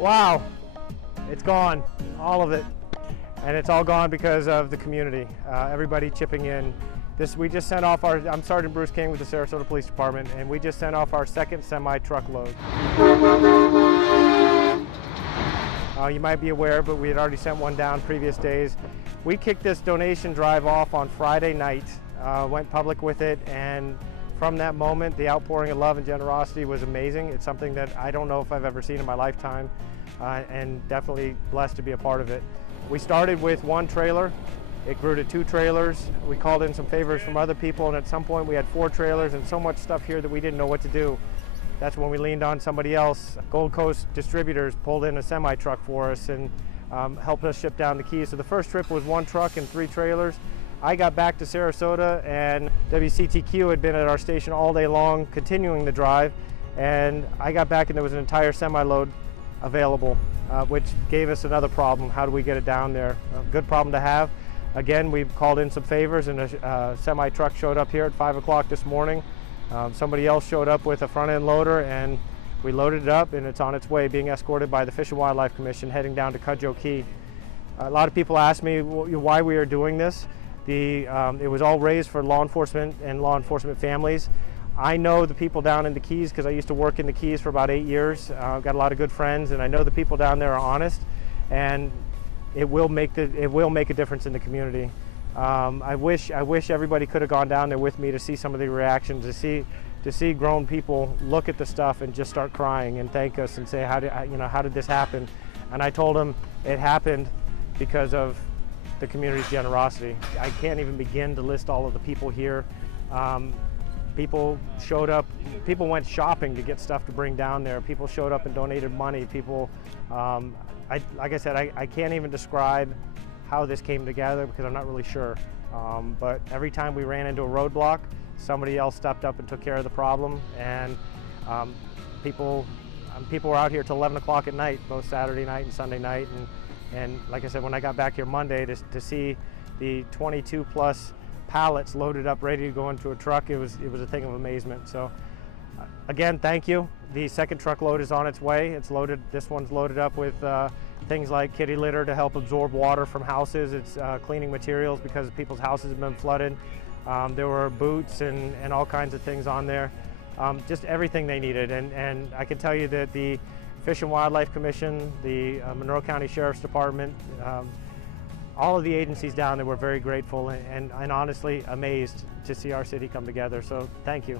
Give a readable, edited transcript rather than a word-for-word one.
Wow, it's gone, all of it. And it's all gone because of the community, everybody chipping in. We just sent off I'm Sergeant Bruce King with the Sarasota Police Department, and we just sent off our second semi-truckload. You might be aware, but we had already sent one down previous days. We kicked this donation drive off on Friday night, went public with it, and from that moment, the outpouring of love and generosity was amazing. It's something that I don't know if I've ever seen in my lifetime, and definitely blessed to be a part of it. We started with one trailer. It grew to 2 trailers. We called in some favors from other people, and at some point we had 4 trailers and so much stuff here that we didn't know what to do. That's when we leaned on somebody else. Gold Coast distributors pulled in a semi-truck for us and helped us ship down the keys. So the first trip was 1 truck and 3 trailers. I got back to Sarasota, and WCTQ had been at our station all day long continuing the drive, and I got back and there was an entire semi-load available, which gave us another problem. How do we get it down there? A good problem to have. Again, we called in some favors, and a semi-truck showed up here at 5 o'clock this morning. Somebody else showed up with a front-end loader, and we loaded it up, and it's on its way, being escorted by the Fish and Wildlife Commission, heading down to Cudjoe Key. A lot of people ask me why we are doing this. It was all raised for law enforcement and law enforcement families. I know the people down in the Keys because I used to work in the Keys for about 8 years. I've got a lot of good friends, and I know the people down there are honest, and it will make a difference in the community. I wish everybody could have gone down there with me to see some of the reactions, to see grown people look at the stuff and just start crying and thank us and say, how did this happen? And I told them it happened because of the community's generosity. I can't even begin to list all of the people here. People showed up, people went shopping to get stuff to bring down there. People showed up and donated money. People, like I said, I can't even describe how this came together because I'm not really sure. But every time we ran into a roadblock, somebody else stepped up and took care of the problem. And people were out here till 11 o'clock at night, both Saturday night and Sunday night. And like I said, when I got back here Monday to see the 22 plus pallets loaded up, ready to go into a truck, it was a thing of amazement. So again, thank you. The second truckload is on its way. It's loaded. This one's loaded up with things like kitty litter to help absorb water from houses. It's cleaning materials because people's houses have been flooded. There were boots and all kinds of things on there. Just everything they needed. And I can tell you that the Fish and Wildlife Commission, the Monroe County Sheriff's Department, all of the agencies down there were very grateful and honestly amazed to see our city come together. So thank you.